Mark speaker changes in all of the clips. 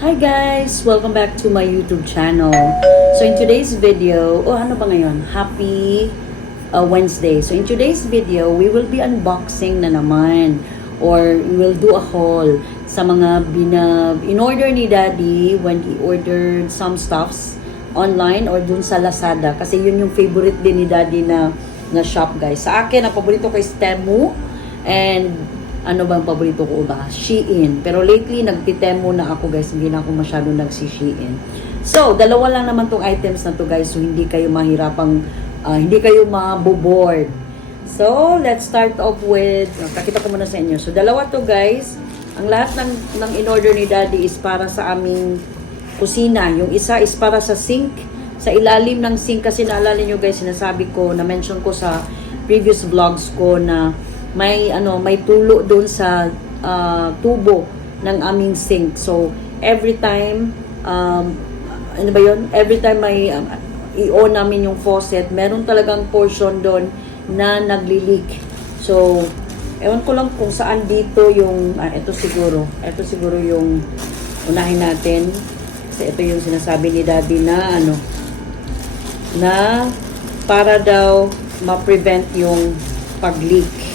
Speaker 1: Hi guys! Welcome back to my YouTube channel. So in today's video, oh ano ba ngayon? Happy uh, Wednesday. So in today's video, we will be unboxing na naman or we will do a haul sa mga bina in-order ni Daddy when he ordered some stuffs online or dun sa Lazada kasi yun yung favorite din ni Daddy na na shop guys. Sa akin, ang paborito ko is Temu and ano bang paborito ko ba? Shein. Pero lately, nagtitemo na ako guys. Hindi na ako masyado nagsi-Shein. So, dalawa lang naman tong items na to guys. So, hindi kayo mahirapang, ah, hindi kayo maboboard. So, let's start off with, uh, pakita ko muna sa inyo. So, dalawa to guys. Ang lahat ng, ng in-order ni Daddy is para sa aming kusina. Yung isa is para sa sink. Sa ilalim ng sink kasi naalala nyo guys, sinasabi ko, na-mention ko sa previous vlogs ko na may ano may tulo doon sa ah, tubo ng aming sink. So every time um, ano ba 'yon? Every time may um, i-on namin yung faucet, meron talagang portion doon na nagli-leak. So ewan ko lang kung saan dito yung ah, ito siguro. Ito siguro yung unahin natin. Kasi ito yung sinasabi ni Daddy na ano na para daw ma-prevent yung pag-leak.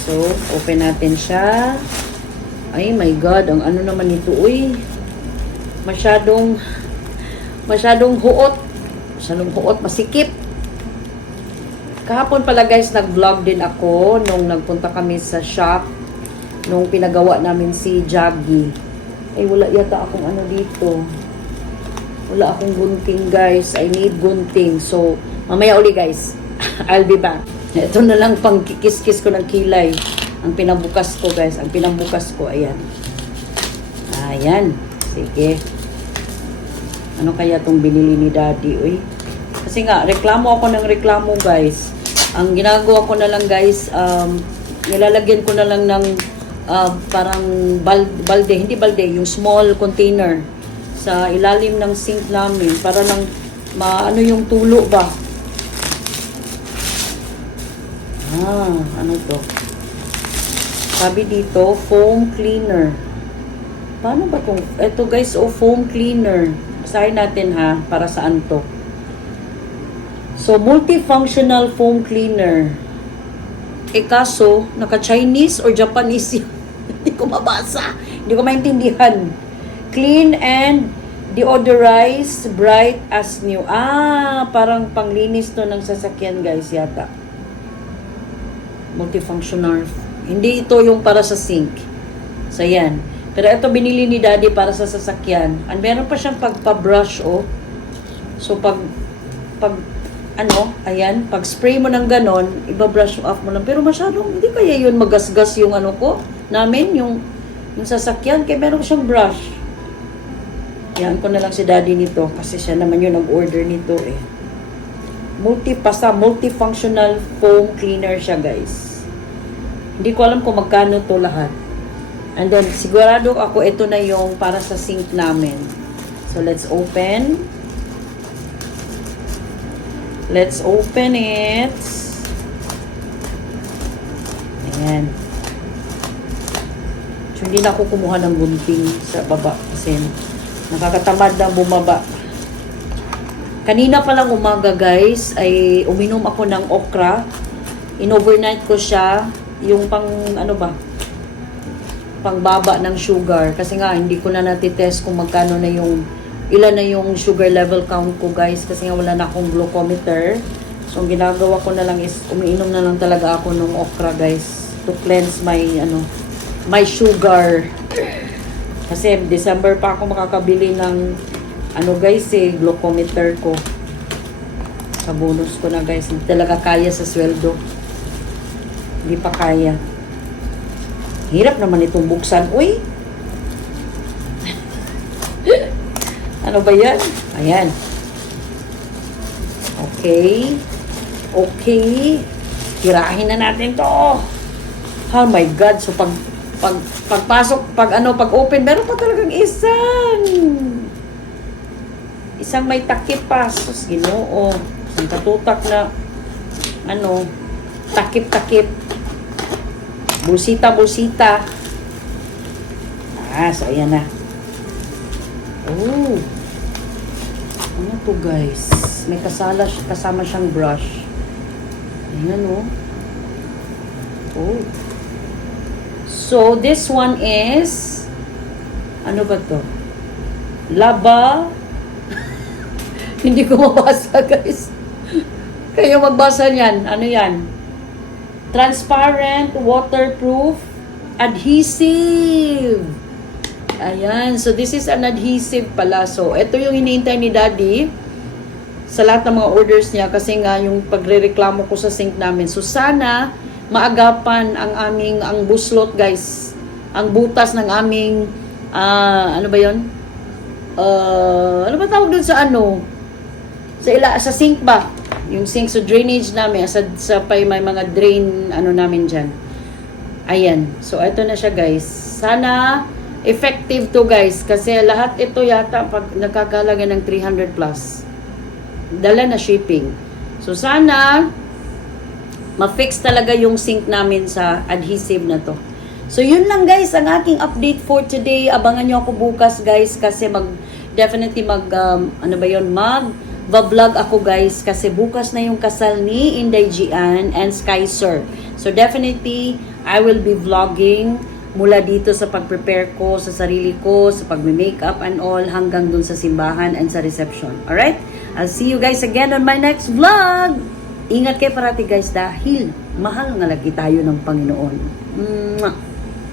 Speaker 1: So, open natin siya. Ay my God, ang ano naman ito, uy. Masyadong, masyadong huot. Masyadong huot, masikip. Kahapon pala guys, nag-vlog din ako nung nagpunta kami sa shop nung pinagawa namin si Jaggy. Ay, wala yata akong ano dito. Wala akong gunting guys. I need gunting. So, mamaya uli guys. I'll be back. Ito na lang pang kikis-kis ko ng kilay. Ang pinabukas ko guys. Ang pinabukas ko. Ayan. Ayan. Sige. Ano kaya tong binili ni daddy? Uy. Kasi nga, reklamo ako ng reklamo guys. Ang ginagawa ko na lang guys, um, nilalagyan ko na lang ng uh, parang bal balde, hindi balde, yung small container sa ilalim ng sink namin para lang maano yung tulo ba. Ah, ano to? Sabi dito, foam cleaner. Paano ba kung, eto guys, oh, foam cleaner. Basahin natin ha, para saan to. So, multifunctional foam cleaner. Eh kaso, naka-Chinese or Japanese yun. Hindi ko mabasa. Hindi ko maintindihan. Clean and deodorized, bright as new. Ah, parang panglinis to ng sasakyan guys yata. Multifunctional. Hindi ito yung para sa sink. So, yan. Pero ito binili ni daddy para sa sasakyan. And meron pa siyang pagpa-brush, oh. So, pag, pag, ano, ayan, pag spray mo ng ganon, iba-brush off mo lang. Pero masyadong, hindi kaya yun magasgas yung ano ko, namin, yung, yung sasakyan. Kaya meron siyang brush. Yan ko na lang si daddy nito kasi siya naman yung nag-order nito eh. Multi-pasa, multifunctional foam cleaner siya guys. Hindi ko alam kung magkano to lahat. And then, sigurado ako ito na yung para sa sink namin. So, let's open. Let's open it. Ayan. So, hindi na ako kumuha ng gunting sa baba kasi nakakatamad na bumaba. Kanina pa lang umaga guys, ay uminom ako ng okra. In-overnight ko siya. Yung pang, ano ba, pangbaba ng sugar. Kasi nga, hindi ko na natitest kung magkano na yung, ilan na yung sugar level count ko guys. Kasi nga wala na akong glucometer. So, ang ginagawa ko na lang is, umiinom na lang talaga ako ng okra guys. To cleanse my, ano, my sugar. Kasi December pa ako makakabili ng, ano guys eh, glucometer ko. Sa bonus ko na guys. Hindi talaga kaya sa sweldo. Hindi pa kaya. Hirap naman itong buksan. Uy! ano ba yan? Ayan. Okay. Okay. Tirahin na natin to. Oh my God. So, pag, pag, pagpasok, pag ano, pag open, meron pa talagang isang. Isang may takip pa. Sus, ginoo. Ang katutak na, ano, takip-takip. Busita, busita. Ah, so ayan na. Oh. Ano to guys? May kasala, kasama siyang brush. Ayan oh. Oh. So, this one is, ano ba to? Laba. Hindi ko mabasa, guys. Kayo magbasa niyan. Ano yan? Transparent, waterproof, adhesive. Ayan. So, this is an adhesive pala. So, ito yung hinihintay ni Daddy sa lahat ng mga orders niya kasi nga yung pagrereklamo ko sa sink namin. So, sana maagapan ang aming, ang buslot guys. Ang butas ng aming, ah, ano ba yon? Uh, ano ba tawag dun sa ano? Sa ila, sa sink ba? Yung sink, so drainage namin, sa, sa pa may mga drain, ano namin dyan. Ayan. So, ito na siya, guys. Sana effective to, guys. Kasi lahat ito yata, pag nakakalaga ng 300 plus, dala na shipping. So, sana ma-fix talaga yung sink namin sa adhesive na to. So, yun lang guys, ang aking update for today. Abangan nyo ako bukas guys kasi mag, definitely mag, um, ano ba yun, mag, vlog ako guys kasi bukas na yung kasal ni Inday Gian and Sky Sir. So, definitely, I will be vlogging mula dito sa pag-prepare ko sa sarili ko, sa pag-makeup and all, hanggang dun sa simbahan and sa reception. Alright? I'll see you guys again on my next vlog! Ingat kayo parati guys dahil mahal nga lagi tayo ng Panginoon. Mwah!